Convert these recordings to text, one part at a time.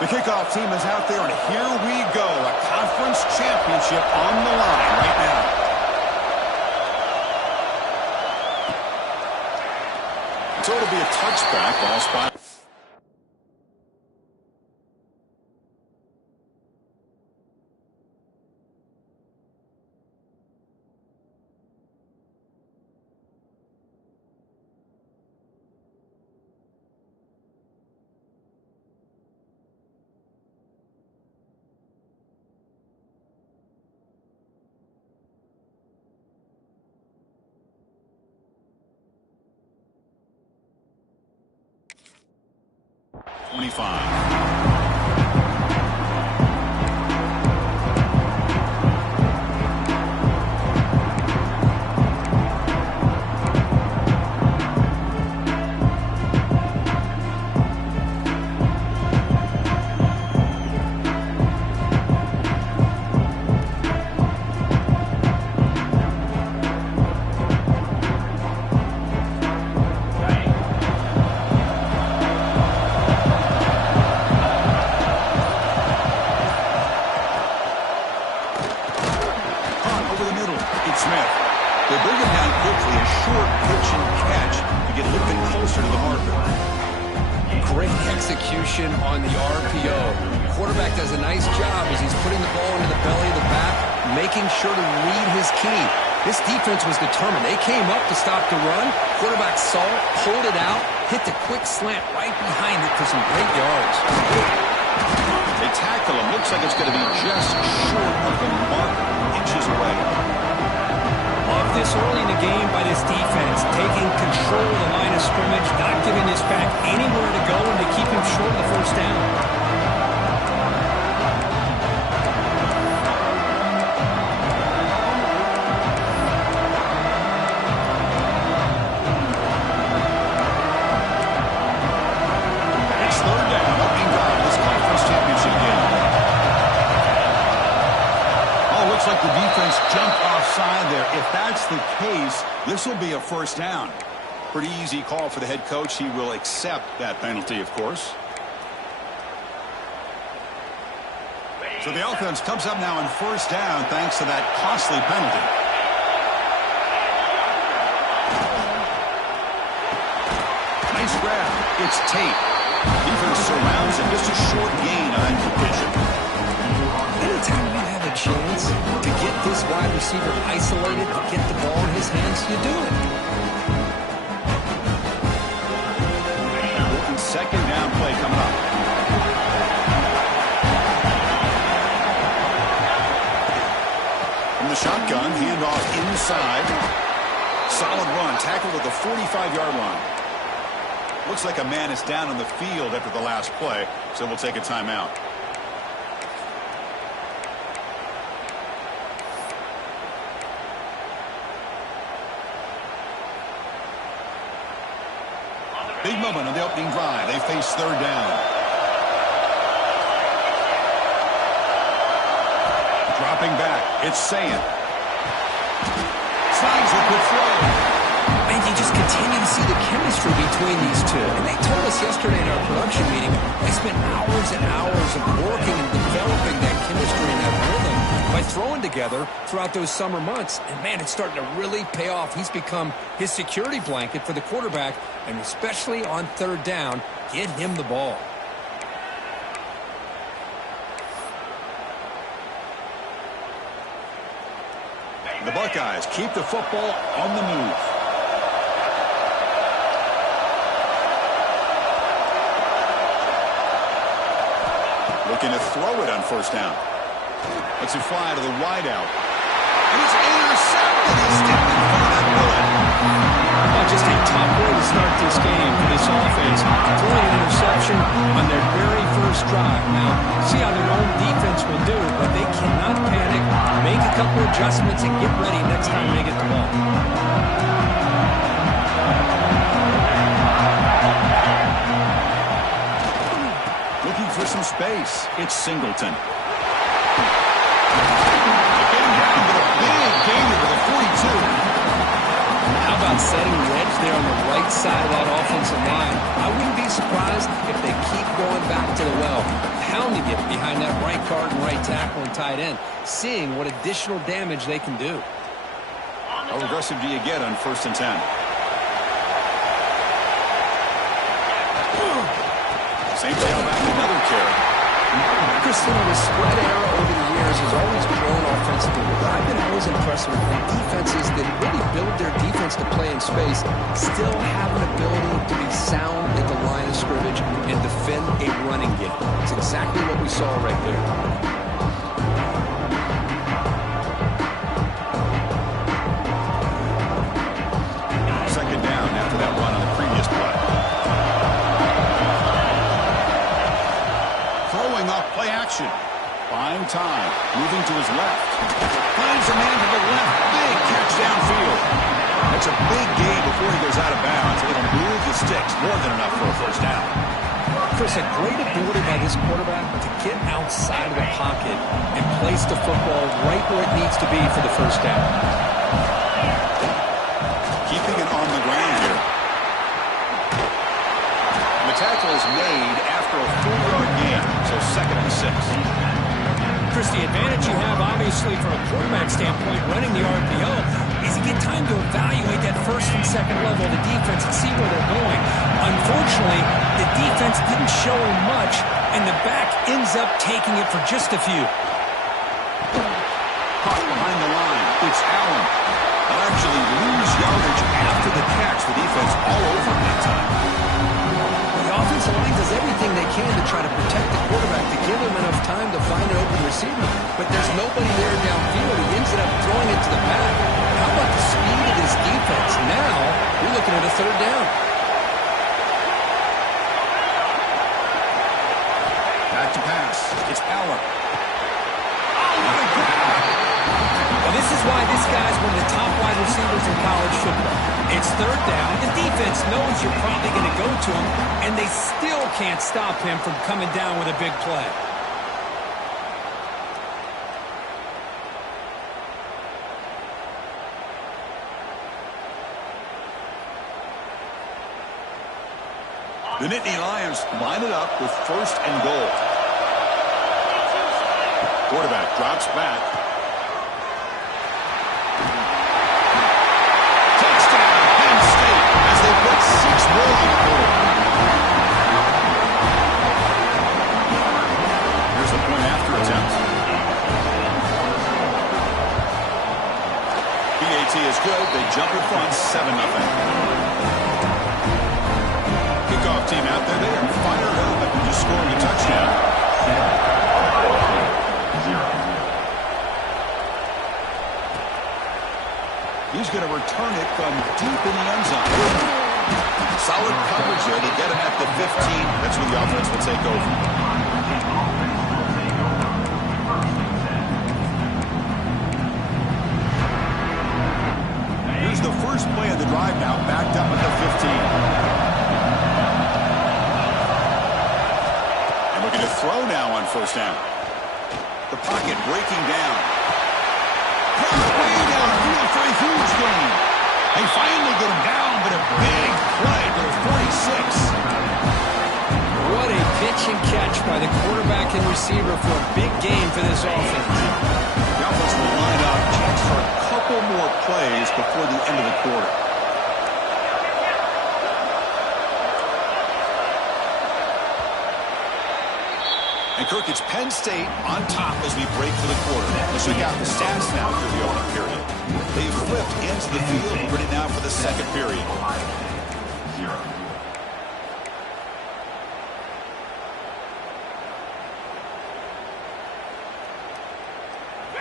The kickoff team is out there, and here we go. A conference championship on the line right now. So it'll be a touchback, ball spot. On the RPO. Quarterback does a nice job as he's putting the ball into the belly of the back, making sure to read his key. This defense was determined. They came up to stop the run. Quarterback saw it, pulled it out, hit the quick slant right behind it for some great yards. They tackle him. Looks like it's going to be just short of the mark, inches away. Love this early in the game by this defense, taking control of the line of scrimmage, not giving this back anywhere to go, and to keep him short of the first down. It's third down, opening drive of this conference championship game. Oh, looks like the defense jumped offside there. If that's the case, this will be a first down. Pretty easy call for the head coach. He will accept that penalty, of course. So the offense comes up now on first down thanks to that costly penalty. Nice grab. It's Tate. Defense surrounds him. Just a short gain on that completion. Anytime you have a chance to get this wide receiver isolated, to get the ball in his hands, you do it. Second down play coming up. From the shotgun, handoff inside. Solid run, tackled at the 45-yard line. Looks like a man is down on the field after the last play, so we'll take a timeout. Big moment on the opening drive. They face third down. Dropping back. It's Saying. Slides a good throw. And you just continue to see the chemistry between these two. And they told us yesterday in our production meeting, they spent hours and hours of working and developing that chemistry and that rhythm by throwing together throughout those summer months. And, man, it's starting to really pay off. He's become his security blanket for the quarterback, and especially on third down, get him the ball. The Buckeyes keep the football on the move. Looking to throw it on first down. Lets it fly to the wideout. And it's intercepted. He's stepped in front of that bullet. Oh, just a tough way to start this game for this offense. Throwing an interception on their very first drive. Now, see how their own defense will do, but they cannot panic. Make a couple adjustments and get ready next time they get the ball. Looking for some space. It's Singleton. Getting down with a big gainer to the 42. How about setting the edge there on the right side of that offensive line? I wouldn't be surprised if they keep going back to the well. pounding it behind that right guard and right tackle and tight end, seeing what additional damage they can do. How aggressive do you get on 1st and 10? Same tailback, another carry. Christina, the spread era over the years has always grown offensively, but I've been always impressed with the defenses that really build their defense to play in space, still have an ability to be sound at the line of scrimmage and defend a running game. It's exactly what we saw right there. 2nd down after that run on the previous play. Throwing off play action. Buying time. Moving to his left. Finds a man to the left. Big catch downfield. That's a big gain before he goes out of bounds. It'll move the sticks. More than enough for a 1st down. Chris, a great ability by this quarterback to get outside of the pocket and place the football right where it needs to be for the 1st down. Keeping it on the ground here. The tackle is made after a 4-yard gain, so 2nd and 6. Chris, the advantage you have, obviously, from a quarterback standpoint, running the RPO, is you get time to evaluate that 1st and 2nd level of the defense and see where they're going. Unfortunately, the defense didn't show him much, and the back ends up taking it for just a few. Caught behind the line. It's Allen. They'll actually lose yardage after the catch. The defense all over him that time. The offensive line does everything they can to try to protect the quarterback, to give him enough time to find an open receiver. But there's nobody there downfield. He ends up throwing it to the back. How about the speed of this defense? Now, you're looking at a 3rd down. Back to pass. It's Allen. Oh, what a grab! Well, this is why this guy's one of the top wide receivers in college football. It's 3rd down. The defense knows you're probably going to go to him, and they still can't stop him from coming down with a big play. The Nittany Lions line it up with 1st and goal. Quarterback drops back. Touchdown, Penn State, as they put 6 more on the board. Here's the point after attempt. PAT is good. They jump in front, 7-0. Kickoff team out there. They are fired up after just scoring a touchdown. He's going to return it from deep in the end zone. Solid coverage there. They get him at the 15. That's when the offense will take over. Here's the first play of the drive now, backed up at the 15. Looking to throw now on 1st down. The pocket breaking down. Way downfield for a huge gain. They finally get him down, but a big play to the 46. What a pitch and catch by the quarterback and receiver for a big game for this offense. The offense will line up just for a couple more plays before the end of the quarter. And Kirk, it's Penn State on top as we break for the quarter. Let's check out the stats now through the opening period. They've flipped into the field, ready now for the 2nd period.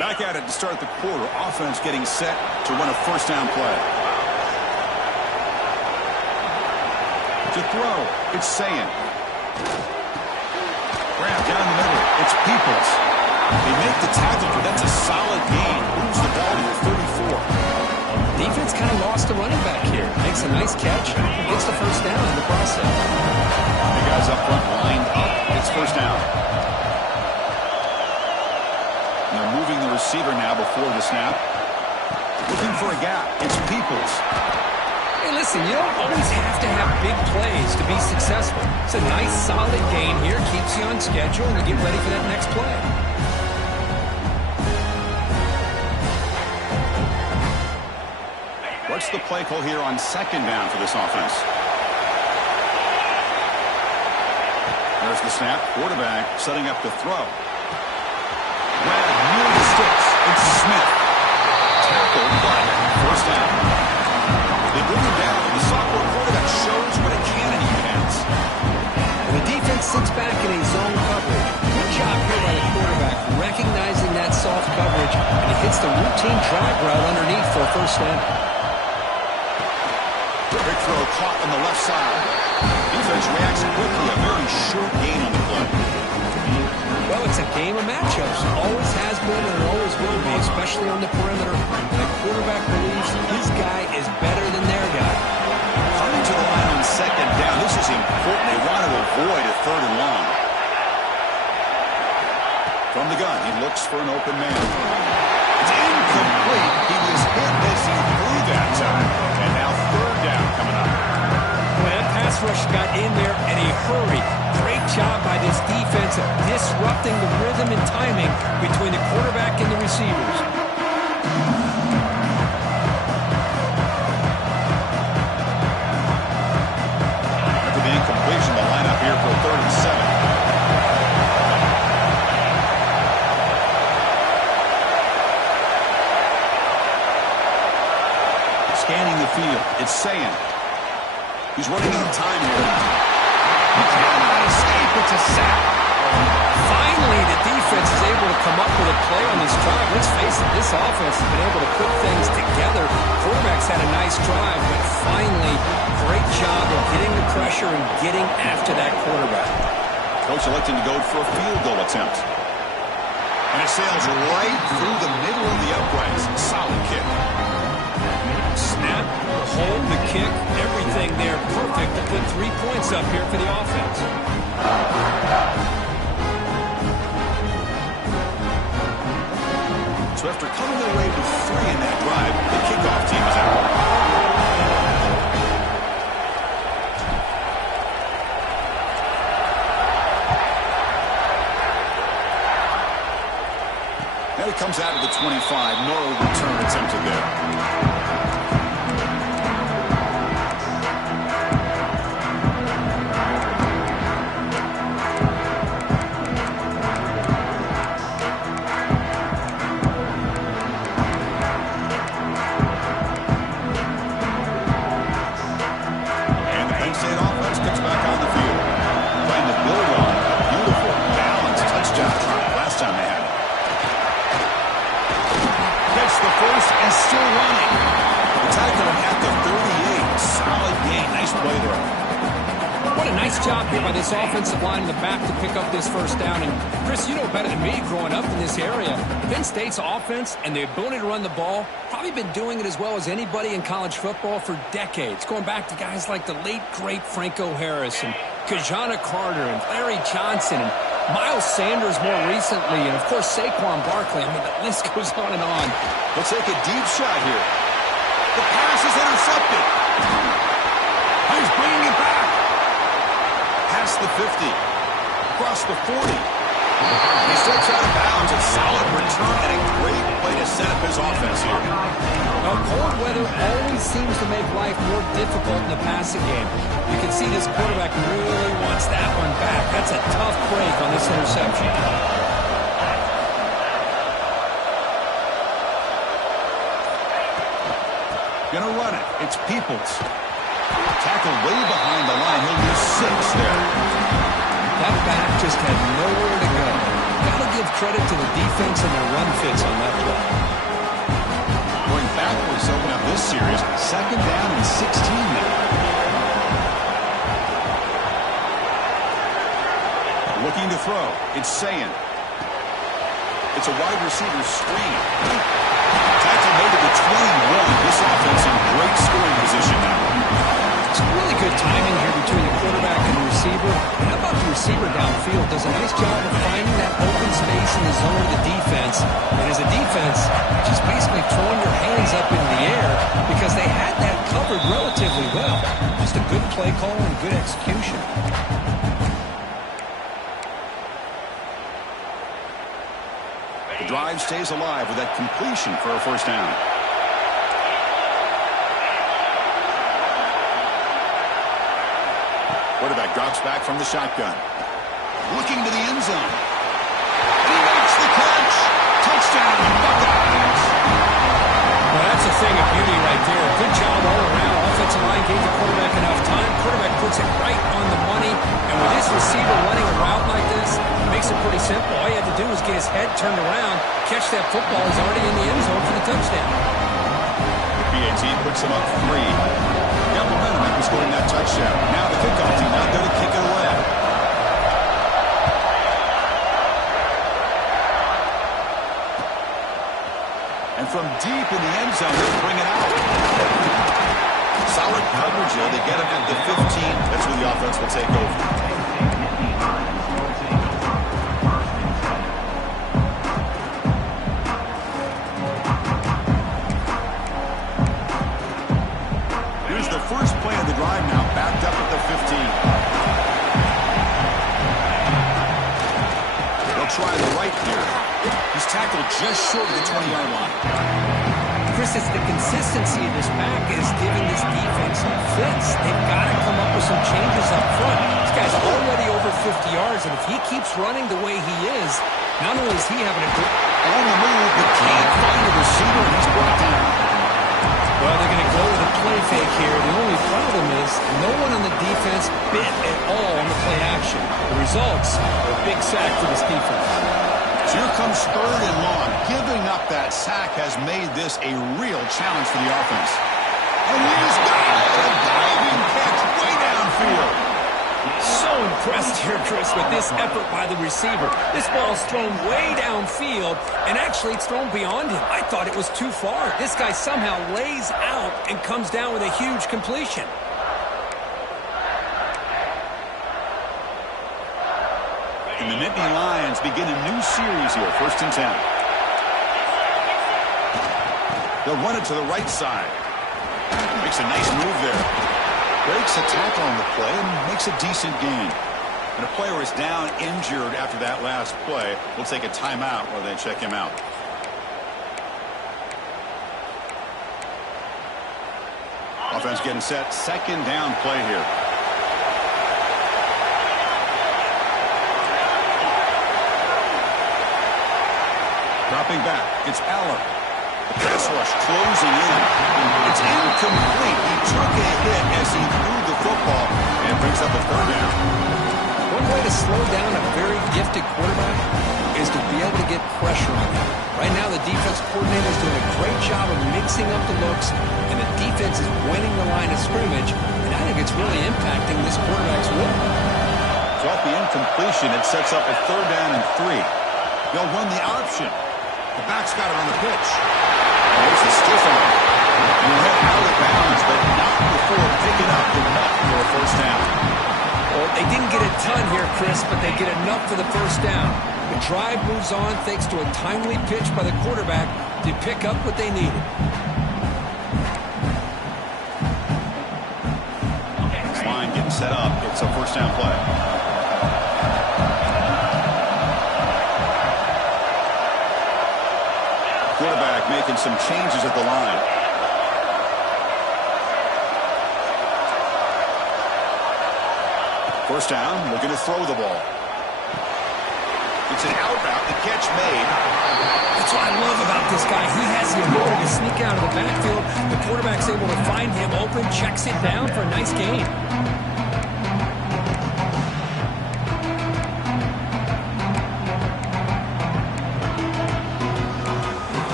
Back at it to start the quarter. Offense getting set to run a 1st down play. To throw, it's Sayin. Grab down the middle. It's Peoples. They make the tackle, but that's a solid gain. Moves the ball to the 34. Defense kind of lost a running back here. Makes a nice catch. Gets the 1st down in the process. The guys up front lined up. It's 1st down. And they're moving the receiver now before the snap. Looking for a gap. It's Peoples. Hey, listen, you don't always have to have big plays to be successful. It's a nice, solid gain here. Keeps you on schedule and you get ready for that next play. What's the play call here on second down for this offense? There's the snap. Quarterback setting up the throw. Grab near the sticks. It's Smith. Tackled, but first down. They bring him down. The sophomore quarterback shows what a cannon he has. The defense sits back in a zone coverage. Good job here by the quarterback, recognizing that soft coverage, and he hits the routine drag route underneath for a first down. Big throw caught on the left side. Defense reacts quickly. A very short gain on the play. Well, it's a game of matchups. Always has been and always will be, especially on the perimeter. The quarterback believes his guy is better than their guy. Coming to the line on second down. This is important. They want to avoid a third and long. From the gun, he looks for an open man. It's incomplete. He was hit as he threw that time. And now third down coming up. Well, that pass rush got in there in a hurry. Great job by this defense of disrupting the rhythm and timing between the quarterback and the receivers. After the incompletion, the lineup here for 3rd and 7. Scanning the field, it's Sayan. He's running out of time here. He cannot escape. It's a sack. Finally, the defense is able to come up with a play on this drive. Let's face it, this offense has been able to put things together. Quarterback's had a nice drive, but finally, great job of getting the pressure and getting after that quarterback. Coach electing to go for a field goal attempt. And it sails right through the middle of the uprights. Solid kick. Snap, the hold, the kick, everything there perfect to put 3 points up here for the offense. So after coming away with 3 in that drive, the kickoff team is out. Now he comes out of the 25. No return attempted there. This offensive line in the back to pick up this first down. And Chris, you know better than me growing up in this area. Penn State's offense and the ability to run the ball, probably been doing it as well as anybody in college football for decades. Going back to guys like the late, great Franco Harris and Kajana Carter and Larry Johnson and Miles Sanders more recently. And, of course, Saquon Barkley. I mean, the list goes on and on. They'll take a deep shot here. The pass is intercepted. He's bringing it back. Past the 50, across the 40. He steps out of bounds. A solid return and a great way to set up his offense here. Well, cold weather always seems to make life more difficult in the passing game. You can see this quarterback really wants that one back. That's a tough break on this interception. Gonna run it. It's Peoples. Tackle way behind the line. He'll lose 6 there. That back just had nowhere to go. Got to give credit to the defense and their run fits on that play. Going backwards to open up this series. 2nd down and 16 now. Looking to throw. It's Sayan. It's a wide receiver screen. Tackle made to the 21. This offense in great scoring position now. It's really good timing here between the quarterback and the receiver. receiver. And how about the receiver downfield? Does a nice job of finding that open space in the zone of the defense. And as a defense, just basically throwing your hands up in the air because they had that covered relatively well. Just a good play call and good execution. The drive stays alive with that completion for a first down. Quarterback drops back from the shotgun. Looking to the end zone. And he makes the catch. Touchdown, Buckeyes. Well, that's a thing of beauty right there. Good job all around. Offensive line gave the quarterback enough time. Quarterback puts it right on the money. And with his receiver running a route like this, it makes it pretty simple. All you had to do was get his head turned around, catch that football. He's already in the end zone for the touchdown. The PA team puts him up 3. Got momentum after scoring that touchdown. Now the kickoff team out there to kick it away. And from deep in the end zone, they'll bring it out. Solid coverage there. They get him at the 15. That's where the offense will take over. First play of the drive now, backed up at the 15. They'll try the right here. He's tackled just short of the 20-yard line. Chris, it's the consistency of this back is giving this defense fits. They've got to come up with some changes up front. This guy's already over 50 yards, and if he keeps running the way he is, not only is he having a good... On the move, but can't find a receiver, and he's brought down. Well, they're going to go with a play fake here. The only problem is no one on the defense bit at all on the play action. The results are a big sack for this defense. So here comes 3rd and long. Giving up that sack has made this a real challenge for the offense. And he's got a diving catch way downfield. So impressed here, Chris, with this effort by the receiver. This ball's thrown way downfield, and actually it's thrown beyond him. I thought it was too far. This guy somehow lays out and comes down with a huge completion. And the Nittany Lions begin a new series here, 1st and 10. They'll run it to the right side. Makes a nice move there. Breaks a tackle on the play and makes a decent gain. And a player is down injured after that last play. We'll take a timeout while they check him out. Offense getting set. 2nd down play here. Dropping back. It's Aller. The pass rush closing in. It's incomplete. He took a hit as he threw the football and brings up a 3rd down. One way to slow down a very gifted quarterback is to be able to get pressure on him. Right now, the defense coordinator is doing a great job of mixing up the looks, and the defense is winning the line of scrimmage, and I think it's really impacting this quarterback's work. So off the incompletion, it sets up a 3rd down and 3. They'll run the option. The back's got it on the pitch. There's the stiff arm. You head out of bounds, but not before picking up enough for a 1st down. Well, they didn't get a ton here, Chris, but they get enough for the 1st down. The drive moves on thanks to a timely pitch by the quarterback to pick up what they needed. This line getting set up. It's a 1st down play. Quarterback making some changes at the line. First down, looking to throw the ball. It's an out route, the catch made. That's what I love about this guy. He has the ability to sneak out of the backfield. The quarterback's able to find him open, checks it down for a nice gain.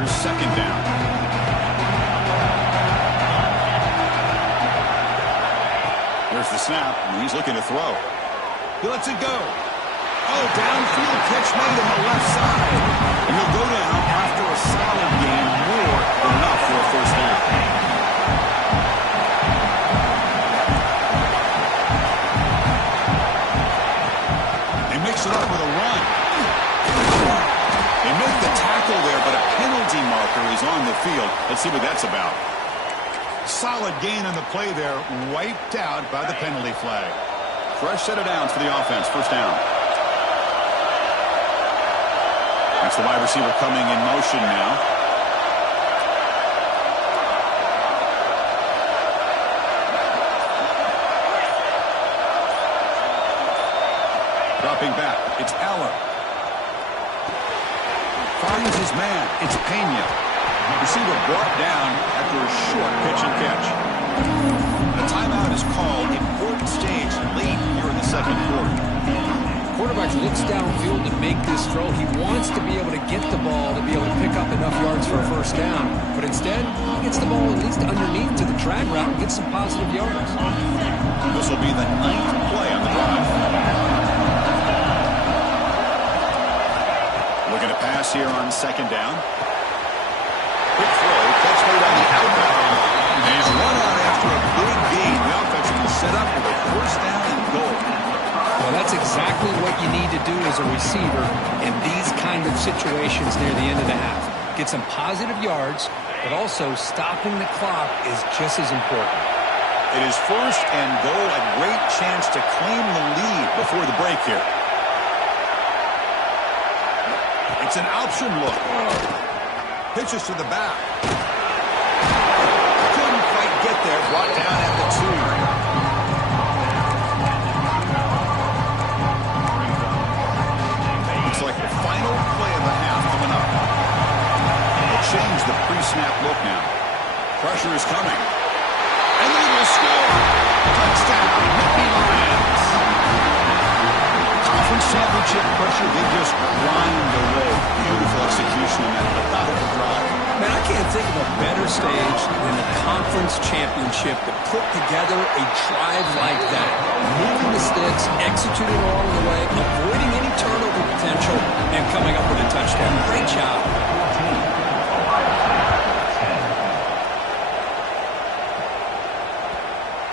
Here's 2nd down. There's the snap, and he's looking to throw. He lets it go. Oh, downfield catch made on the left side. And he'll go down after a solid gain, more than enough for a 1st down. backs it up with a run. They make the tackle there, but a penalty marker is on the field. Let's see what that's about. Solid gain on the play there, wiped out by the penalty flag. Fresh set of downs for the offense, first down. That's the wide receiver coming in motion now. Dropping back, it's Eller. Finds his man, it's Pena. Receiver brought down after a short pitch and catch. The timeout is called. Important stage late here in the second quarter. Quarterback looks downfield to make this throw. He wants to be able to get the ball to be able to pick up enough yards for a first down. But instead, he gets the ball at least underneath to the drag route and gets some positive yards. This will be the 9th play on the drive. Looking to pass here on second down. Quick throw, catch made on the outbound. And he's run out after a big gain. The offense will be set up with a first down and goal. Well, that's exactly what you need to do as a receiver in these kind of situations near the end of the half. Get some positive yards, but also stopping the clock is just as important. It is first and goal, a great chance to claim the lead before the break here. It's an option look. Pitches to the back. Couldn't quite get there. Brought down at the 2. Looks like the final play of the half coming up. They'll change the pre-snap look now. Pressure is coming. And they will score. Touchdown, Nittany Lions. Conference championship pressure, they just grind away. Beautiful execution in that methodical drive. Man, I can't think of a better stage than the conference championship to put together a drive like that. Moving the sticks, executing along the way, avoiding any turnover potential, and coming up with a touchdown. Great job.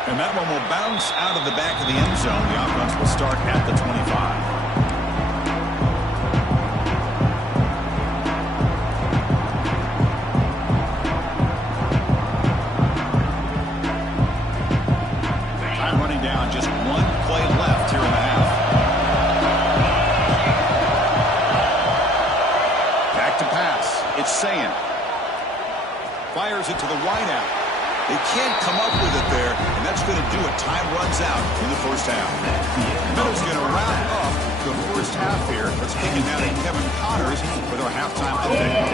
And that one will bounce out of the back of the end zone. The offense will start at the 25. Just one play left here in the half. Back to pass. It's Sayan. Fires it to the wideout. They can't come up with it there, and that's going to do it. Time runs out in the first half. Miller's going to wrap up the first half here. Let's take it now to Kevin Connors with our halftime update.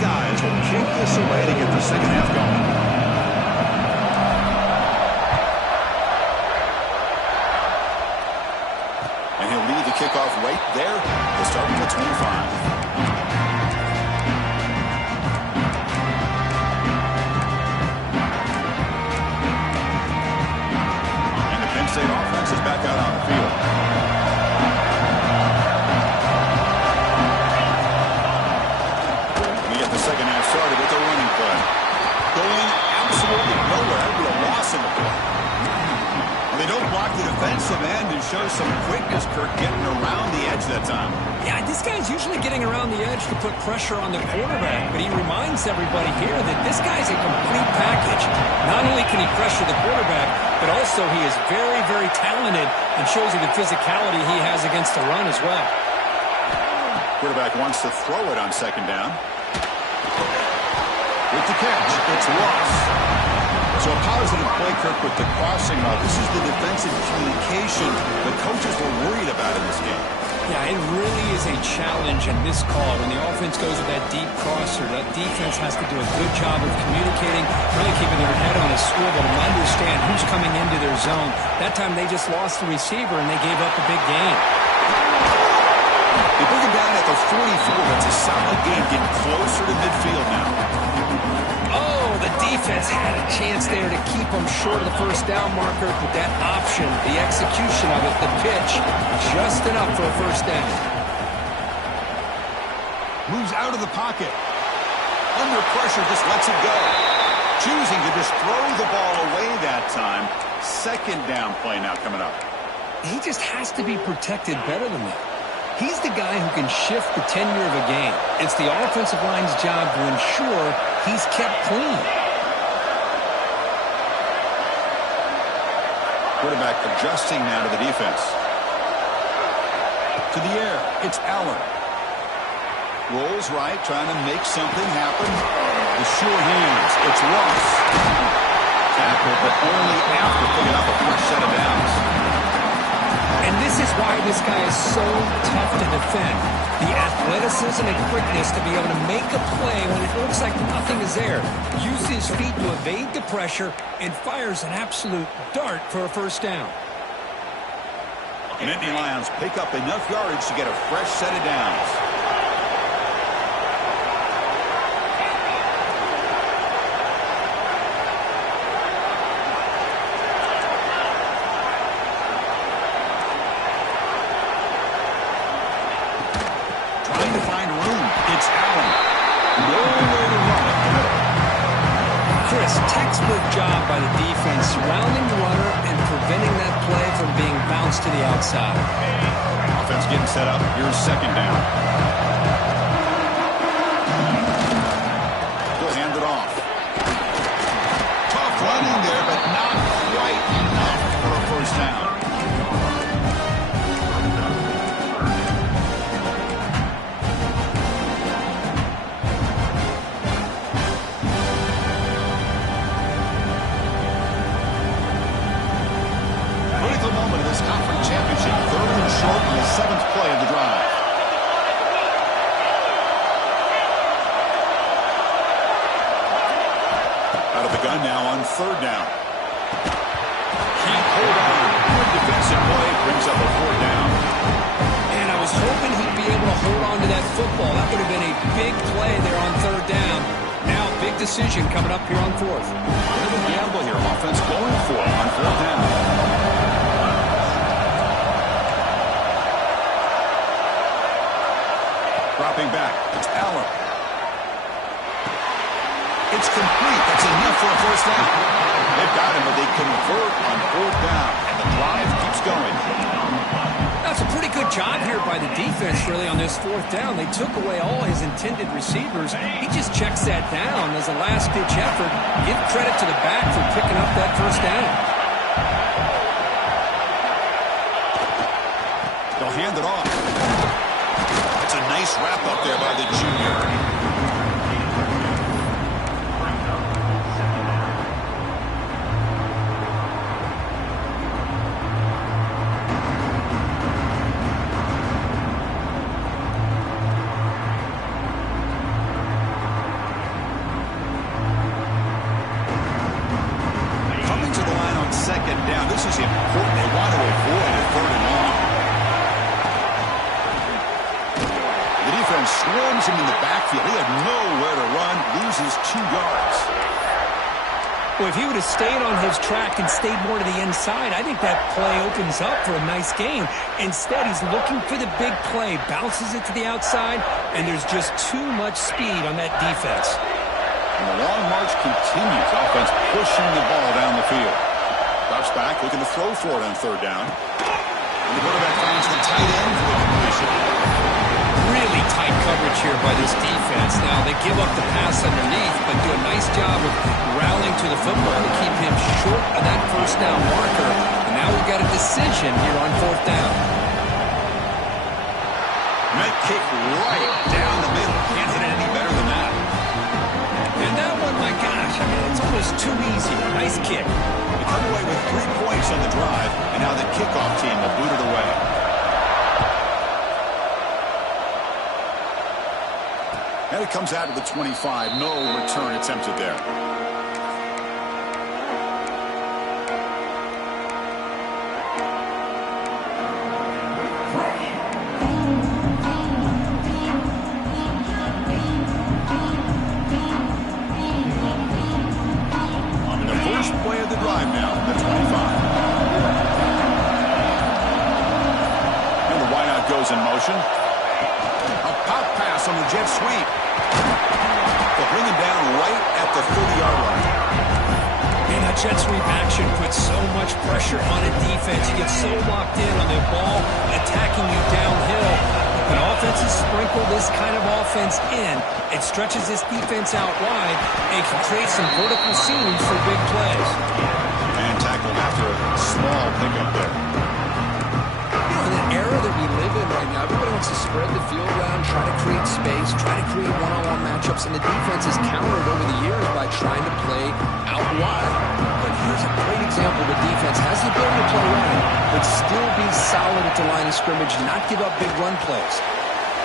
Guys will kick this away to get the second half going. And he'll lead the kickoff right there. They'll start with the 25. And the Penn State offense is back out on the field. Second half started with a running play. Going absolutely nowhere with a loss in the play. They don't block the defensive end and show some quickness, Kirk, getting around the edge that time. Yeah, this guy's usually getting around the edge to put pressure on the quarterback, but he reminds everybody here that this guy's a complete package. Not only can he pressure the quarterback, but also he is very, very talented and shows you the physicality he has against the run as well. Quarterback wants to throw it on second down. With the catch, it's Ross. So a positive play, Kirk, with the crossing route. This is the defensive communication the coaches were worried about in this game. Yeah, it really is a challenge in this call. When the offense goes with that deep crosser, that defense has to do a good job of communicating, really keeping their head on a swivel and understand who's coming into their zone. That time they just lost the receiver and they gave up a big gain. They bring him down at the 44. That's a solid game, getting closer to midfield now. Oh, the defense had a chance there to keep them short of the first down marker, but that option, the execution of it, the pitch, just enough for a first down. Moves out of the pocket. Under pressure, just lets it go. Choosing to just throw the ball away that time. Second down play now coming up. He just has to be protected better than that. He's the guy who can shift the tenure of a game. It's the offensive line's job to ensure he's kept clean. Quarterback adjusting now to the defense. To the air, it's Allen. Rolls right, trying to make something happen. The sure hands, it's Ross. Tackle, but only after picking up a fresh set of downs. And this is why this guy is so tough to defend. The athleticism and quickness to be able to make a play when it looks like nothing is there. Uses his feet to evade the pressure and fires an absolute dart for a first down. And Nittany Lions pick up enough yardage to get a fresh set of downs. Trying to find room. It's Allen. Nowhere to run up the middle. Chris, textbook job by the defense surrounding the runner and preventing that play from being bounced to the outside. Offense getting set up. Here's second down. He'll hand it off. Tough running there, but not quite enough for a first down. Critical moment of this conference championship. Third and short on the seventh play of the drive. Out of the gun now on third down. Keep hold on. Good defensive play. Brings up a fourth down. And I was hoping he'd be able to hold on to that football. That would have been a big play there on third down. Now, big decision coming up here on fourth. Bit of a gamble here. Offense going for it on fourth down. Dropping back. It's Allen. It's complete. That's enough for a first down. They've got him, but they convert on fourth down. And the drive keeps going. That's a pretty good job here by the defense, really, on this fourth down. They took away all his intended receivers. He just checks that down as a last-ditch effort. Give credit to the back for picking up that first down. They'll hand it off. That's a nice wrap-up there by the junior. Coming to the line on second down. This is important. They want to avoid a third and long. The defense swarms him in the backfield. He had nowhere to run, loses 2 yards. Well, if he would have stayed on his track and stayed more to the inside, I think that play opens up for a nice game. Instead, he's looking for the big play, bounces it to the outside, and there's just too much speed on that defense. And the long march continues. Offense pushing the ball down the field. Drops back, looking to throw for it on third down. And the quarterback finds the tight end for the completion. Really tight coverage here by this defense. Now, they give up the pass underneath, but do a nice job of rallying to the football to keep him short of that first down marker. And now we've got a decision here on fourth down. Net kick right down the middle. Can't hit it any better than that. And that one, my gosh, I mean, it's almost too easy. Nice kick. They come away with 3 points on the drive, and now the kickoff team will boot it away. And it comes out to the 25. No return attempted there. And the first play of the drive now, the 25. And the wideout goes in motion. A pop pass on the jet sweep. They'll bring Jet sweep action puts so much pressure on a defense. You get so locked in on the ball attacking you downhill. When offenses sprinkle this kind of offense in, it stretches this defense out wide and can create some vertical seams for big plays. And tackled after a small pickup there. In an era that we live in right now, everybody wants to spread the field around, try to create space, try to create one-on-one matchups, and the defense has countered over the years by trying to play out wide. But here's a great example. The defense has the ability to play right, but still be solid at the line of scrimmage, not give up big run plays.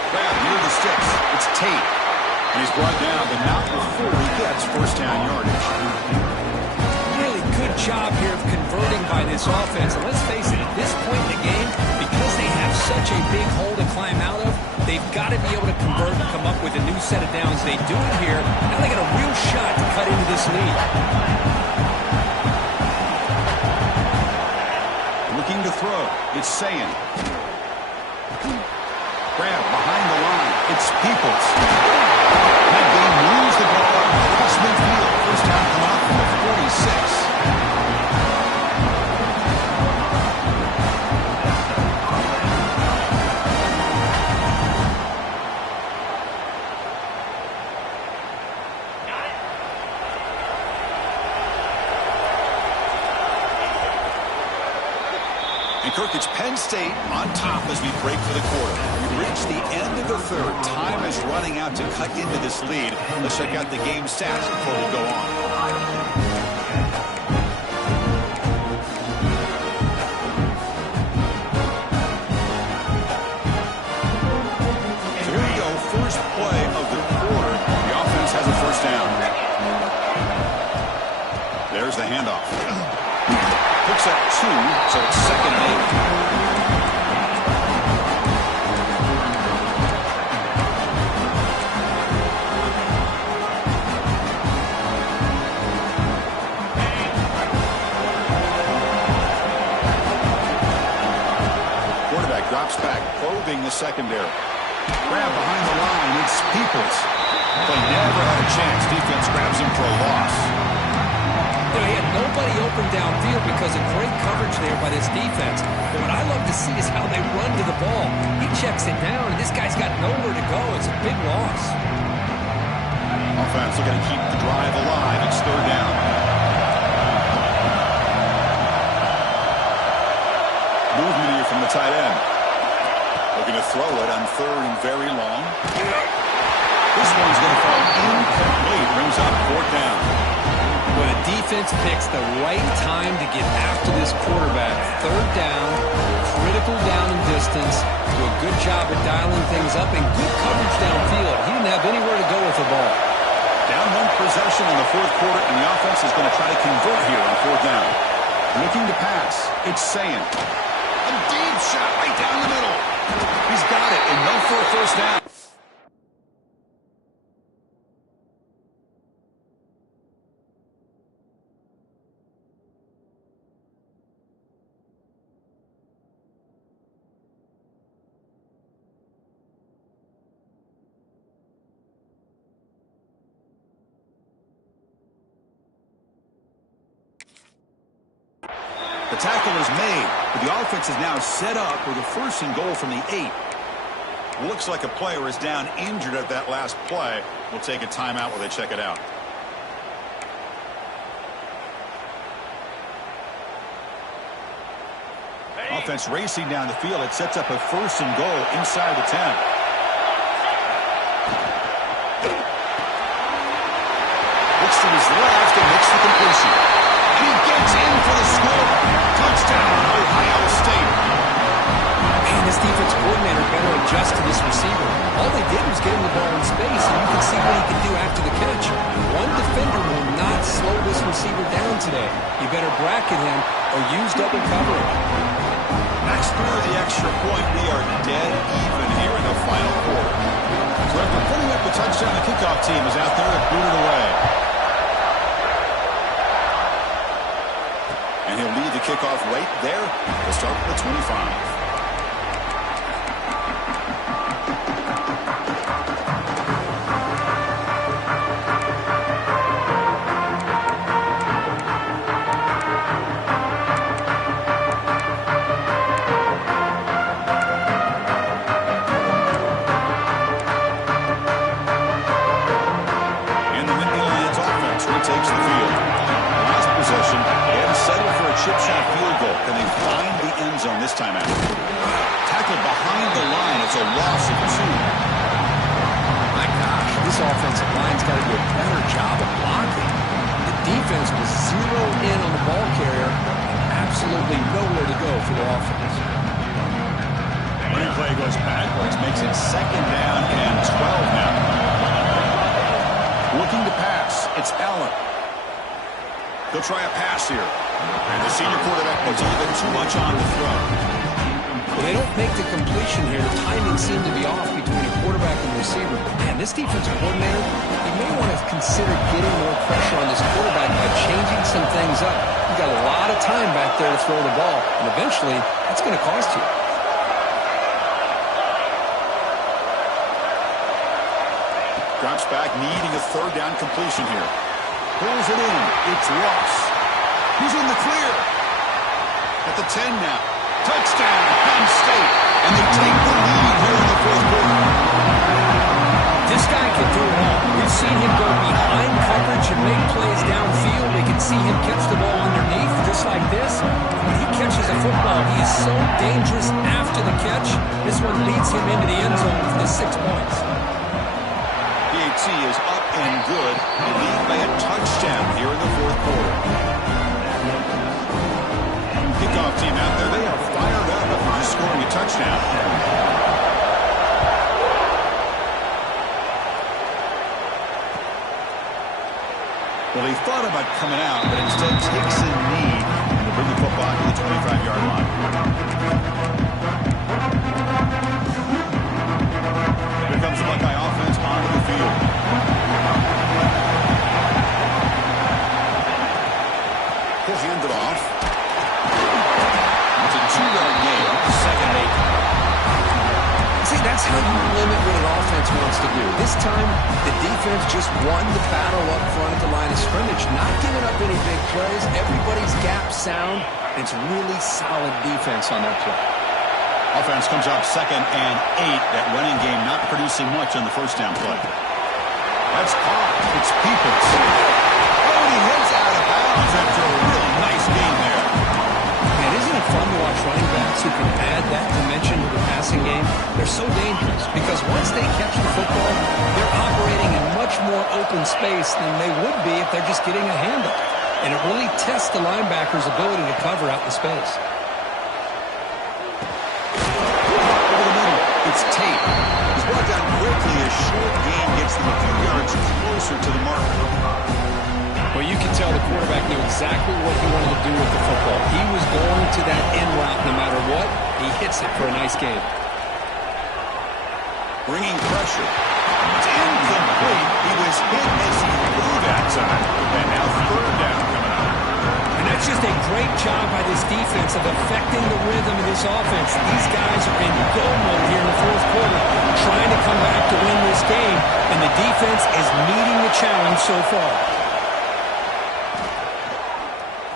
Grab near the sticks. It's Tate. And he's brought down, but not before he gets first down yardage. Really good job here of converting by this offense. And let's face it, at this point in the game, because they have such a big hole to climb out of, they've got to be able to convert and come up with a new set of downs. They do it here. Now they got a real shot to cut into this lead. Looking to throw. It's Sayin. Grab behind the line. It's Peoples. That game moves the ball across midfield. First down come out from the 46. And Kirk, it's Penn State on top as we break for the quarter. We've reached the end of the third. Time is running out to cut into this lead. Let's check out the game stats before we go on. So here we go. First play of the quarter. The offense has a first down. There's the handoff. Picks up 2, so it's second and 8. Quarterback drops back, probing the secondary. Grab behind the line, it's Peoples. They never had a chance. Defense grabs him for a loss. He had nobody open downfield because of great coverage there by this defense. But what I love to see is how they run to the ball. He checks it down, and this guy's got nowhere to go. It's a big loss. Offense looking to keep the drive alive. It's third down. Movement here from the tight end. Looking to throw it on third and very long. This one's going to fall incomplete. Brings up fourth down. When a defense picks the right time to get after this quarterback, third down, critical down and distance, do a good job of dialing things up, and good coverage downfield. He didn't have anywhere to go with the ball. Down one possession in the fourth quarter, and the offense is going to try to convert here on fourth down. Looking to pass. It's Sayin. A deep shot right down the middle. He's got it, and no for a first down. The tackle is made, but the offense is now set up with a first and goal from the 8. Looks like a player is down injured at that last play. We'll take a timeout while they check it out. Offense racing down the field. It sets up a first and goal inside the 10. Looks to his left and makes the completion. He gets in for the score. Touchdown, Ohio State. Man, this defense coordinator better adjust to this receiver. All they did was get him the ball in space, and you can see what he can do after the catch. One defender will not slow this receiver down today. You better bracket him or use double coverage. Next through the extra point, we are dead even here in the final quarter. So after putting up the touchdown, the kickoff team is out there to boot it away. And he'll lead the kickoff right there. We'll start with the 25. Can they find the end zone this time out? Tackled behind the line. It's a loss of 2. My gosh, this offensive line's got to do a better job of blocking. The defense was zeroed in on the ball carrier and absolutely nowhere to go for the offense. Running play goes backwards, makes it 2nd down and 12 now. Looking to pass, it's Allen. He'll try a pass here. And the senior quarterback puts a little bit too much on the throw. Well, they don't make the completion here. The timing seemed to be off between a quarterback and receiver. Man, this defensive coordinator, he may want to consider getting more pressure on this quarterback by changing some things up. You got a lot of time back there to throw the ball, and eventually, that's going to cost you. Drops back, needing a 3rd down completion here. Pulls it in. It's Ross. He's in the clear. At the 10 now. Touchdown, Penn State. And they take the lead here in the 4th quarter. This guy can do it all. We've seen him go behind coverage and make plays downfield. We can see him catch the ball underneath, just like this. When he catches a football, he is so dangerous after the catch. This one leads him into the end zone for the 6 points. PAT is up and good. They lead by a touchdown here in the 4th quarter. Kickoff team out there. They are fired up after just scoring a touchdown. Well, he thought about coming out, but instead takes a knee to bring the football to the 25-yard line. Here comes the Buckeye offense onto the field. He'll hand it off. It's a 2-yard gain, 2nd and 8. See, that's how you limit what an offense wants to do. This time, the defense just won the battle up front at the line of scrimmage, not giving up any big plays. Everybody's gap sound. It's really solid defense on that play. Offense comes up 2nd and 8. That running game not producing much on the 1st down play. That's caught. It's Peoples. Oh, he heads out of bounds after a really nice game there. And isn't it fun to watch running backs who can add that dimension to the passing game? They're so dangerous because once they catch the football, they're operating in much more open space than they would be if they're just getting a handoff. And it really tests the linebacker's ability to cover out the space. Over the middle, it's Tate. He's brought down quickly as short gain gets them a few yards closer to the mark. Well, you can tell the quarterback knew exactly what he wanted to do with the football. He was going to that end route no matter what. He hits it for a nice game. Bringing pressure. It's incomplete. He was hit as he threw that time. And now 3rd down coming up. And that's just a great job by this defense of affecting the rhythm of this offense. These guys are in go mode here in the 4th quarter, trying to come back to win this game. And the defense is meeting the challenge so far.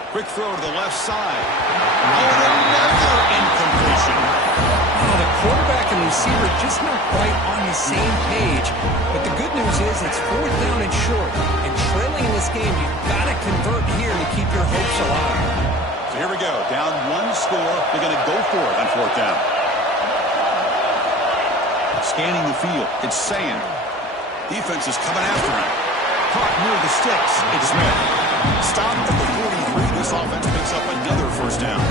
Quick throw to the left side. Oh, another incompletion. Oh, the quarterback and receiver just not quite on the same page. But the good news is it's 4th down and short. And trailing in this game, you've got to convert here to keep your hopes alive. So here we go. Down 1 score. They're going to go for it on 4th down. Scanning the field. It's Sand. Defense is coming after him. Caught near the sticks. It's Smith. Stopped at the 43. This offense picks up another 1st down.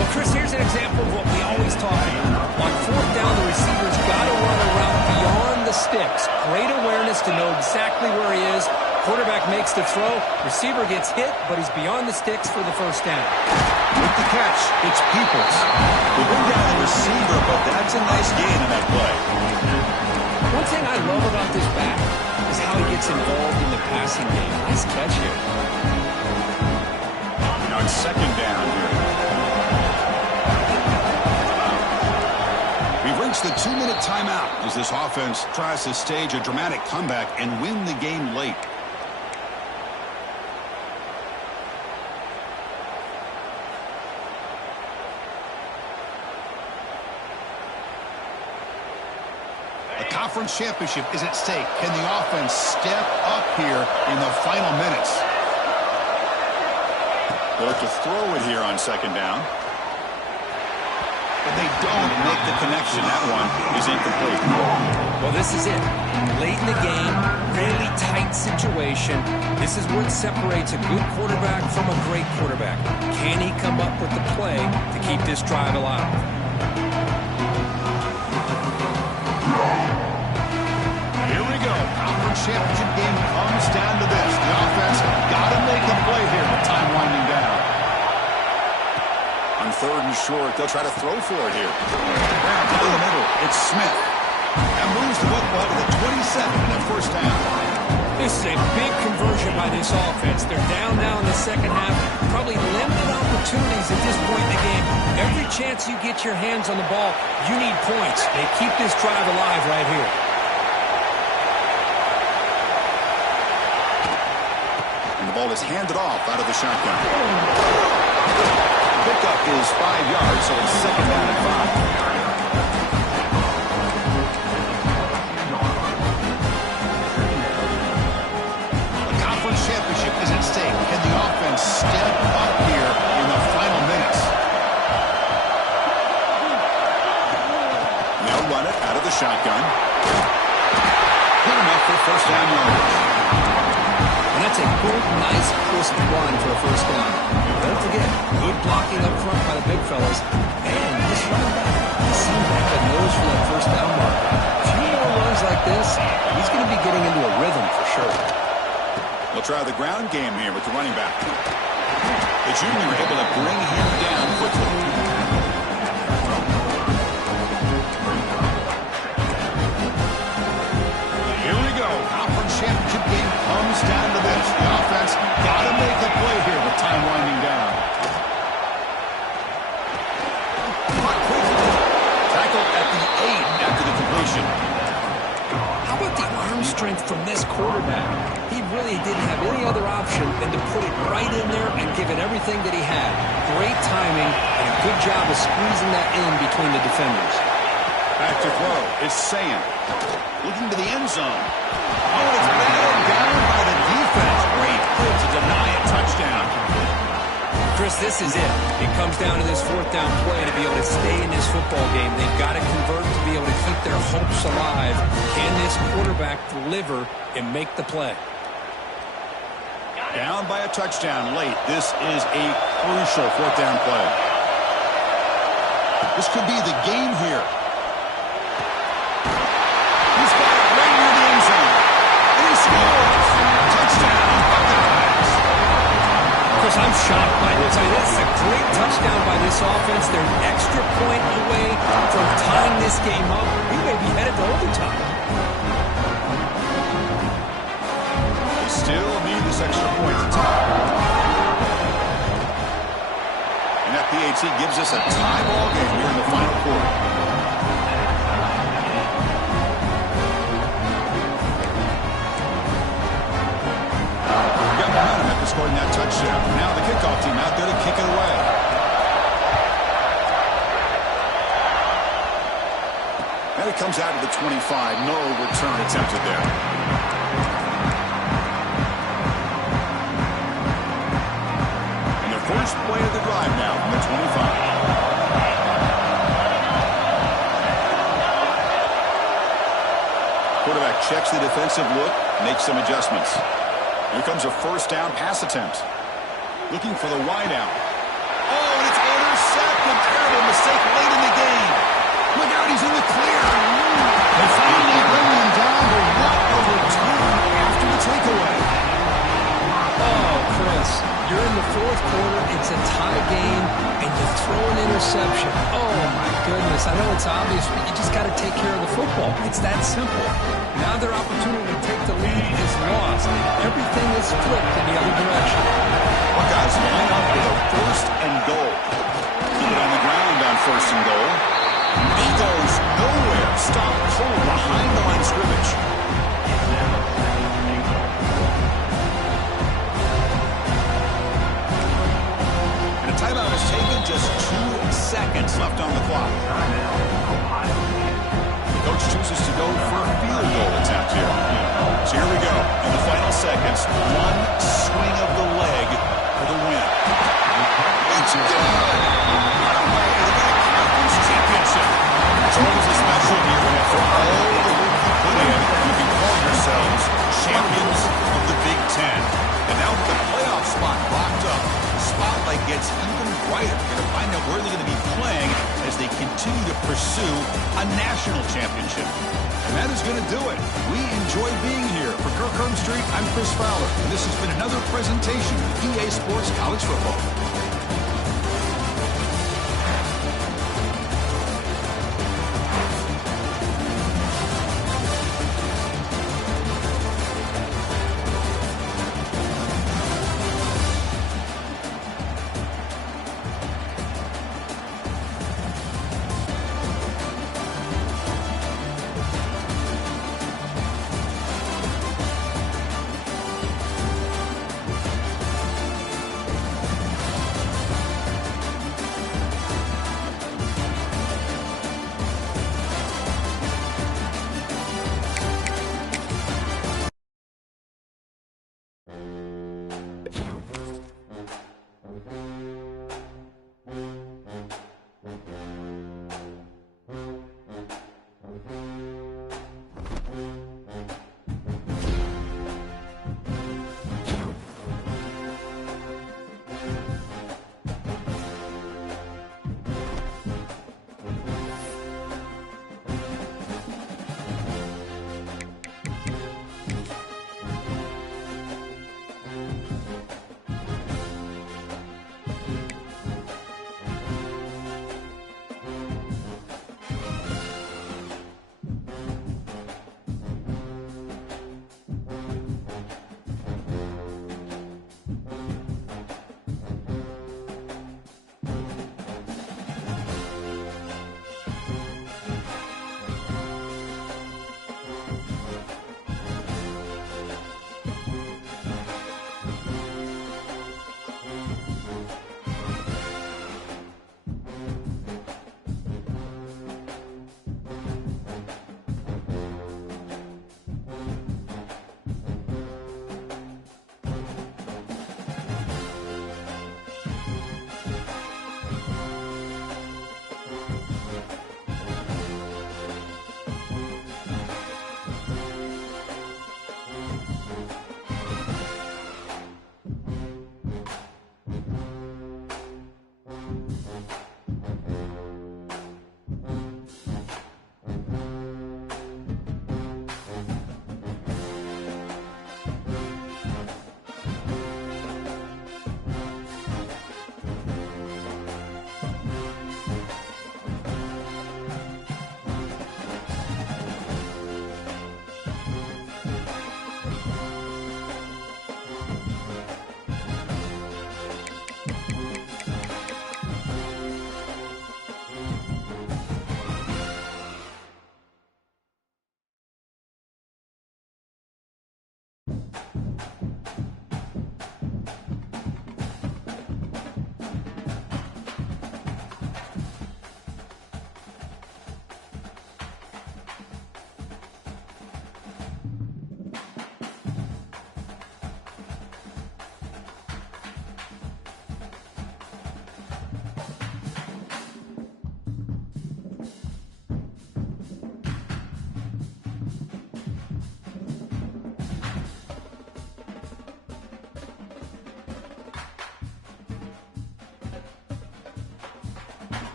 Well, Chris, here's an example of what we always talk about. On 4th down, the receiver's got to run a route beyond the sticks. Great awareness to know exactly where he is. Quarterback makes the throw. Receiver gets hit, but he's beyond the sticks for the 1st down. With the catch, it's Peoples. We bring down the receiver, but that's a nice gain in that play. One thing I love about this back is how he gets involved in the passing game. Nice catch here. Now it's 2nd down here. We've reached the 2-minute timeout as this offense tries to stage a dramatic comeback and win the game late. Conference championship is at stake. Can the offense step up here in the final minutes? They look to throw it here on second down. But they don't make the connection. That one is incomplete. Well, this is it. Late in the game, really tight situation. This is what separates a good quarterback from a great quarterback. Can he come up with the play to keep this drive alive? Here we go. Conference championship game comes down to this. The offense got to make a play here with time winding down. On third and short, they'll try to throw for it here. Down the middle, it's Smith. And moves the football to the 27 and a first down. This is a big conversion by this offense. They're down now in the second half. Probably limited opportunities at this point in the game. Every chance you get your hands on the ball, you need points. They keep this drive alive right here. And the ball is handed off out of the shotgun. Pickup is 5 yards, so it's second down and 5. Championship is at stake. Can the offense step up here in the final minutes? They'll run it out of the shotgun. Good enough for first down yardage. And that's a good, nice, crisp run for a first down. Don't forget, good blocking up front by the big fellas. And this running back, he seemed to have a nose for that first down mark. A few more runs like this, he's going to be getting into a rhythm for sure. They'll try the ground game here with the running back. The junior able to bring him down quickly. Here we go. Conference championship game comes down to this. The offense got to make a play here with time winding down. Tackle at the 8 after the completion. How about the arm strength from this quarterback? He really didn't have any other option than to put it right in there and give it everything that he had. Great timing and a good job of squeezing that in between the defenders. Back to throw. It's Sam. Looking to the end zone. Oh, it's batted down by the defense. Great play to deny a touchdown. Chris, this is it. It comes down to this fourth down play to be able to stay in this football game. They've got to convert to be able to keep their hopes alive. Can this quarterback deliver and make the play? Down by a touchdown late. This is a crucial fourth down play. This could be the game here. He's got it right near the end zone. And he scores. Touchdown, Buckeyes. Chris, I'm shocked by this. This is a great touchdown by this offense. They're an extra point away from tying this game up. We may be headed to overtime. Still need this extra point to tie. And that PAT gives us a tie ball game here in the final quarter. Got momentum after scoring that touchdown. Now the kickoff team out there to kick it away. And it comes out to the 25. No return attempted there. First play of the drive now from the 25. Quarterback checks the defensive look, makes some adjustments. Here comes a first down pass attempt. Looking for the wide out. Oh, and it's intercepted. Terrible mistake late in the game. Look out, he's in the clear. They finally bring him down to 1 overtime after the takeaway. Oh, Chris. You're in the fourth quarter, it's a tie game, and you throw an interception. Oh, my goodness. I know it's obvious, but you just got to take care of the football. It's that simple. Now their opportunity to take the lead is lost. Everything is flipped in the other direction. Buckeyes line up with a first and goal. Keep it on the ground on first and goal. He goes nowhere. Stop cold behind the line of scrimmage. Timeout is taken, just 2 seconds left on the clock. The coach chooses to go for a field goal attempt here. So here we go. In the final seconds, one swing of the leg for the win. continue to pursue a national championship. And that is going to do it. We enjoy being here. For Kirk Street, I'm Chris Fowler, and this has been another presentation of EA Sports College Football.